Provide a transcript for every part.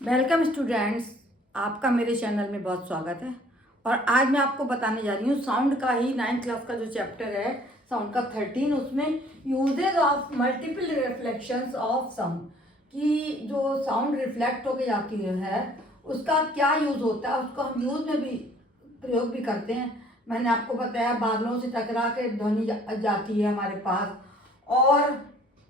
Welcome students, आपका मेरे channel में बहुत स्वागत है। और आज मैं आपको बताने जा रही हूँ साउंड का ही 9th क्लास का जो चैप्टर है साउंड का 13, उसमें uses of multiple reflections of sound, कि जो साउंड रिफ्लेक्ट होके जाती है उसका क्या यूज़ होता है, उसको हम यूज़ में भी प्रयोग भी करते हैं। मैंने आपको बताया बादलों से टकरा के ध्वनि जाती है हमारे पास, और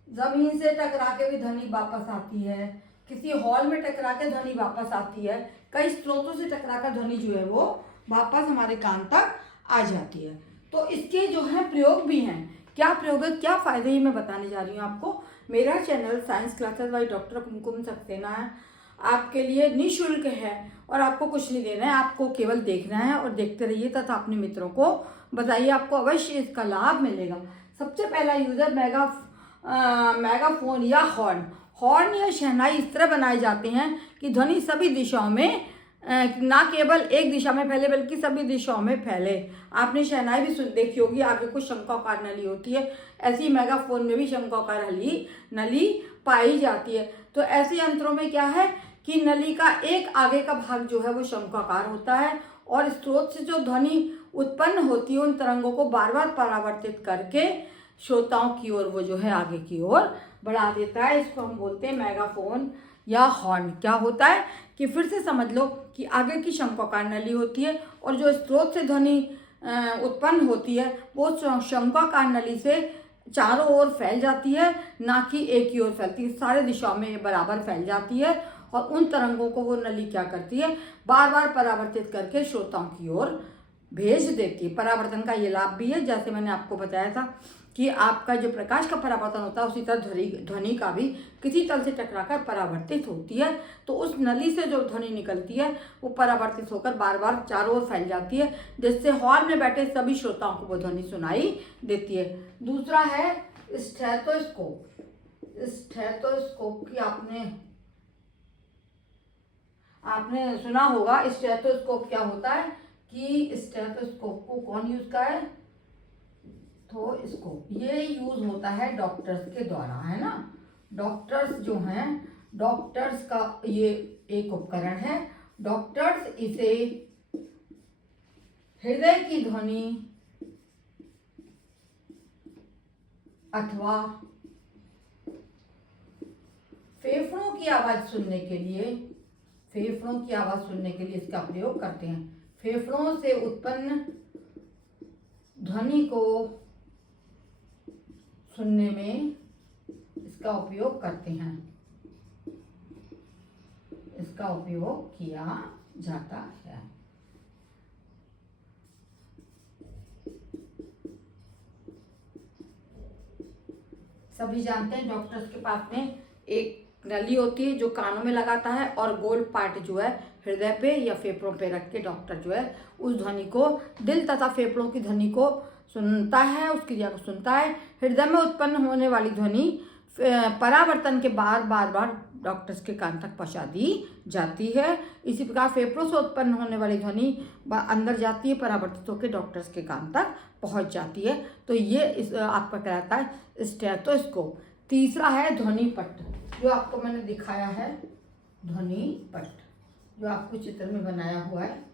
ज़मीन से टकरा के भी ध्वनि वापस आती है, किसी हॉल में टकरा के ध्वनि वापस आती है, कई स्रोतों से टकरा कर ध्वनि जो है वो वापस हमारे कान तक आ जाती है। तो इसके जो है प्रयोग भी हैं। क्या प्रयोग है, क्या फ़ायदे, ये मैं बताने जा रही हूँ आपको। मेरा channel science classes by doctor Kumkum Saxena है, आपके लिए निःशुल्क है और आपको कुछ नहीं देना है, आपको केवल देखना है और देखते रहिए तथा अपने मित्रों को बताइए, आपको अवश्य इसका लाभ मिलेगा। सबसे पहला यूज़र मेगाफोन या हॉर्न। हॉर्न या शहनाई इस तरह बनाए जाते हैं कि ध्वनि सभी दिशाओं में ना केवल एक दिशा में फैले बल्कि सभी दिशाओं में फैले। आपने शहनाई भी देखी होगी, आगे कुछ शंक्वाकार नली होती है, ऐसी मेगाफोन में भी शंक्वाकार नली पाई जाती है। तो ऐसे यंत्रों में क्या है कि नली का एक आगे का भाग जो है वो शंक्वाकार होता है और स्रोत से जो ध्वनि उत्पन्न होती है उन तरंगों को बार बार परावर्तित करके श्रोताओं की ओर वो जो है आगे की ओर बढ़ा देता है। इसको हम बोलते हैं मेगाफोन या हॉर्न। क्या होता है कि फिर से समझ लो कि आगे की शंक्वाकार नली होती है और जो स्रोत से ध्वनि उत्पन्न होती है वो शंक्वाकार नली से चारों ओर फैल जाती है, ना कि एक ही ओर फैलती है, सारे दिशाओं में बराबर फैल जाती है। और उन तरंगों को वो नली क्या करती है, बार बार परावर्तित करके श्रोताओं की ओर भेज देती है। परावर्तन का ये लाभ भी है, जैसे मैंने आपको बताया था कि आपका जो प्रकाश का परावर्तन होता है उसी तरह ध्वनि का भी किसी तल से टकराकर परावर्तित होती है। तो उस नली से जो ध्वनि निकलती है वो परावर्तित होकर बार बार चारों ओर फैल जाती है, जिससे हॉल में बैठे सभी श्रोताओं को वो ध्वनि सुनाई देती है। दूसरा है स्टेथोस्कोप। स्टेथोस्कोप की आपने सुना होगा। स्टेथोस्कोप क्या होता है कि स्टेथोस्कोप को कौन यूज का है, तो इसको ये यूज होता है डॉक्टर्स के द्वारा, है ना। डॉक्टर्स जो हैं, डॉक्टर्स का ये एक उपकरण है। डॉक्टर्स इसे हृदय की ध्वनि अथवा फेफड़ों की आवाज सुनने के लिए इसका प्रयोग करते हैं। फेफड़ों से उत्पन्न ध्वनि को सुनने में इसका उपयोग करते हैं, इसका उपयोग किया जाता है। सभी जानते हैं डॉक्टर्स के पास में एक नली होती है जो कानों में लगाता है और गोल पार्ट जो है हृदय पे या फेफड़ों पे रख के डॉक्टर जो है उस ध्वनि को, दिल तथा फेफड़ों की ध्वनि को सुनता है, उस क्रिया को सुनता है। हृदय में उत्पन्न होने वाली ध्वनि परावर्तन के बाद बार डॉक्टर्स के कान तक पहुंचा दी जाती है। इसी प्रकार फेफड़ों से उत्पन्न होने वाली ध्वनि अंदर जाती है, परावर्तित होकर डॉक्टर्स के कान तक पहुंच जाती है। तो ये आपका कहलाता है स्टेथोस्कोप। तीसरा है ध्वनि पट्ट, जो आपको मैंने दिखाया है, ध्वनि पट्ट जो आपको चित्र में बनाया हुआ है।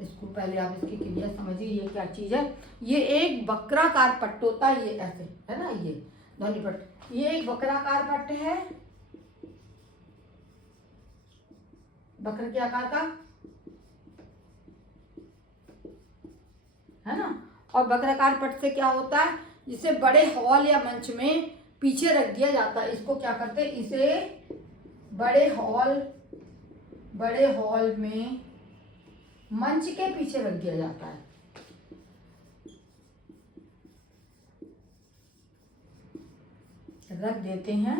इसको पहले आप इसकी क्रिया समझिए, ये क्या चीज़ है। ये एक वक्राकार पट्ट होता है, ये ऐसे है ना, ये ध्वनि पट्ट, ये एक वक्राकार पट्ट है, वक्र के आकार का, है ना। और वक्राकार पट्ट से क्या होता है, जिसे बड़े हॉल या मंच में पीछे रख दिया जाता है। इसको क्या करते हैं, इसे बड़े हॉल में मंच के पीछे रख दिया जाता है। रख देते हैं,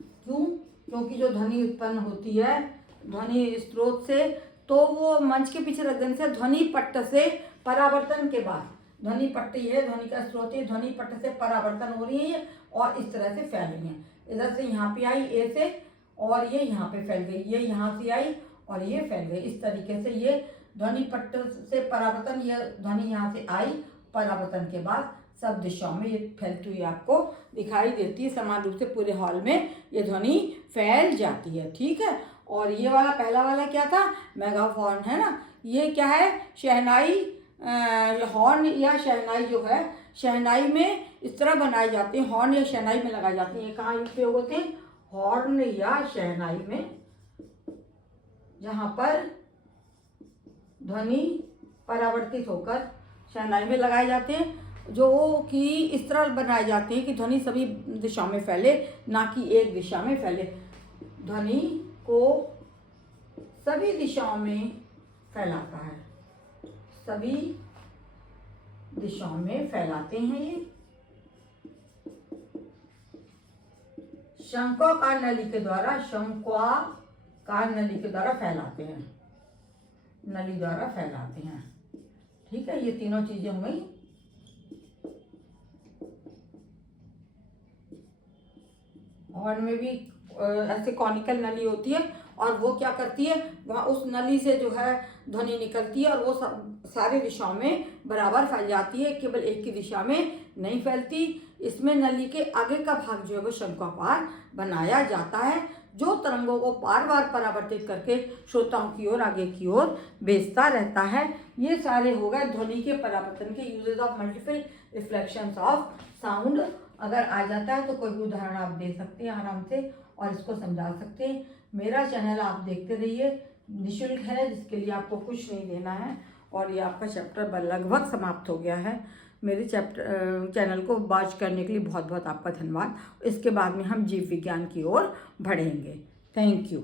क्यों? क्योंकि जो ध्वनि उत्पन्न होती है ध्वनि स्रोत से, तो वो मंच के पीछे रख देने से ध्वनि पट्ट से परावर्तन के बाद, ध्वनि पट्ट है ध्वनि का स्रोत है, ध्वनि पट्ट से परावर्तन हो रही है और इस तरह से फैल रही है। इधर से यहाँ पे आई ए से और ये यहाँ पे फैल गई, ये यहाँ से आई और ये फैल गई। इस तरीके से ये ध्वनि पट्ट से परावर्तन, ये ध्वनि यहाँ से आई, परावर्तन के बाद सब दिशाओं में ये फैलती हुई आपको दिखाई देती है। समान रूप से पूरे हॉल में ये ध्वनि फैल जाती है, ठीक है। और ये वाला पहला वाला क्या था, मेगाफोन, है ना। ये क्या है, शहनाई, हॉर्न या शहनाई जो है, शहनाई में इस तरह बनाए जाते हैं, हॉर्न या शहनाई में लगाए जाते हैं। ये कहाँ उपयोग होते हैं, हॉर्न या शहनाई में, जहाँ पर ध्वनि परावर्तित होकर शहनाई में लगाए जाते हैं, जो कि इस तरह बनाए जाते हैं कि ध्वनि सभी दिशाओं में फैले, ना कि एक दिशा में फैले। ध्वनि को सभी दिशाओं में फैलाता है, सभी दिशाओं में फैलाते हैं। ये शंक्वाकार नली के द्वारा, शंक्वाकार नली के द्वारा फैलाते हैं, नली द्वारा फैलाते हैं। ठीक है, ये तीनों चीजें हो गई। हॉर्न में भी ऐसे कॉनिकल नली होती है, और वो क्या करती है, वहाँ उस नली से जो है ध्वनि निकलती है, और वो सारी दिशाओं में बराबर फैल जाती है, केवल एक की दिशा में नहीं फैलती। इसमें नली के आगे का भाग जो है वो शंक्वाकार बनाया जाता है, जो तरंगों को बार बार परावर्तित करके श्रोताओं की ओर, आगे की ओर भेजता रहता है। ये सारे हो गए ध्वनि के परावर्तन के uses of multiple reflections of sound. अगर आ जाता है तो कोई भी उदाहरण आप दे सकते हैं आराम से, और इसको समझा सकते हैं। मेरा चैनल आप देखते रहिए, निःशुल्क है, जिसके लिए आपको कुछ नहीं देना है। और ये आपका चैप्टर लगभग समाप्त हो गया है। मेरे चैनल को वॉच करने के लिए बहुत बहुत आपका धन्यवाद। इसके बाद में हम जीव विज्ञान की ओर बढ़ेंगे। Thank you.